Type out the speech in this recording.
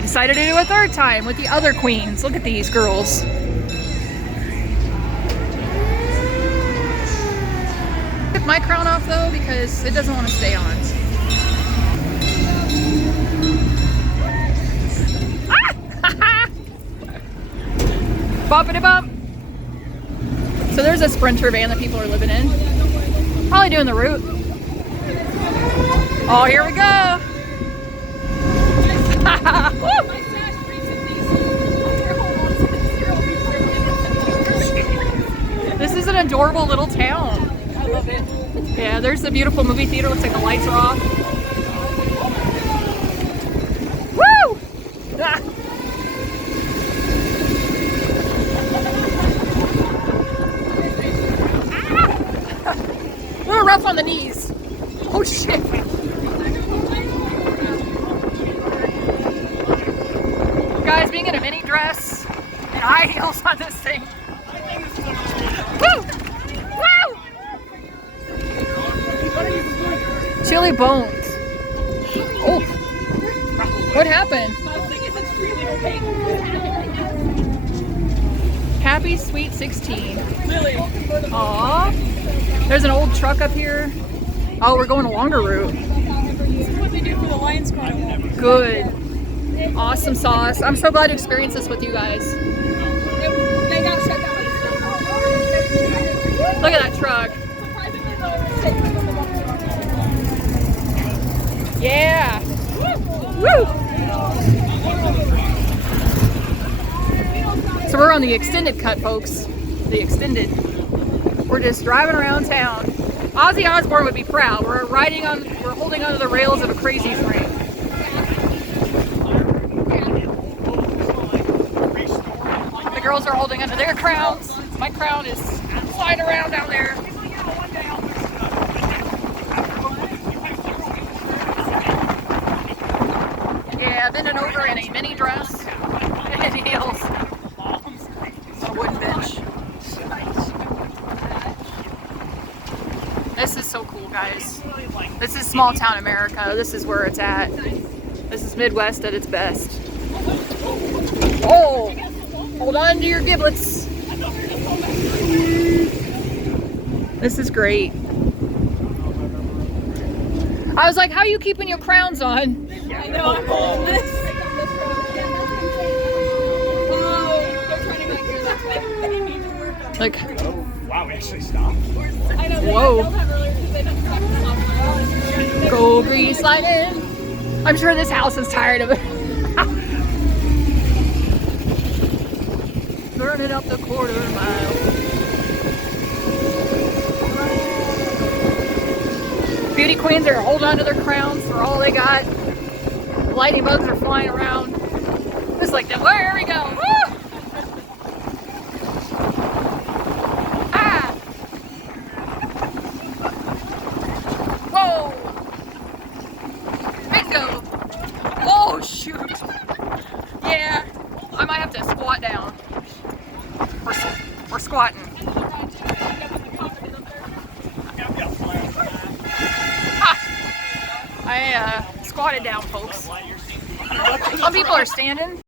I decided to do a third time with the other queens. Look at these girls. Took my crown off though because it doesn't want to stay on. Ah! Boppity bop. So there's a Sprinter van that people are living in. Probably doing the route. Oh, here we go. This is an adorable little town. I love it. Yeah, there's the beautiful movie theater. Looks like the lights are off. Woo! Ah. A little rough on the knees. Oh shit. Guys, being in a mini dress and high heels on this thing. Woo! Woo! Chili bones. Oh. What happened? Happy Sweet 16. Aww. There's an old truck up here. Oh, we're going a longer route. This is what they do for the Lions Club. Good. Awesome sauce. I'm so glad to experience this with you guys. They got shut down. Look at that truck. Yeah. Woo! So we're on the extended cut, folks. The extended. We're just driving around town. Ozzy Osbourne would be proud. We're holding onto the rails of a crazy train. The girls are holding onto their crowns. My crown is flying around down there. Yeah, bending over in a mini dress and heels. A wooden bench. This is so cool, guys. This is small town America. This is where it's at. This is Midwest at its best. Oh! Hold on to your giblets. This is great. I was like, how are you keeping your crowns on? I know, I'm holding this. Like, oh, wow, we actually stopped. I know, whoa. they don't stop to stop. Go grease lightning. I'm sure this house is tired of it. Burning up the quarter mile. Beauty queens are holding on to their crowns for all they got. Lightning bugs are flying around. Just like that. Where we go? Woo! Ah! Whoa! Bingo! Oh shoot! Yeah, I might have to squat down. We're squatting. Ha! I squatted down, folks. Some people are standing.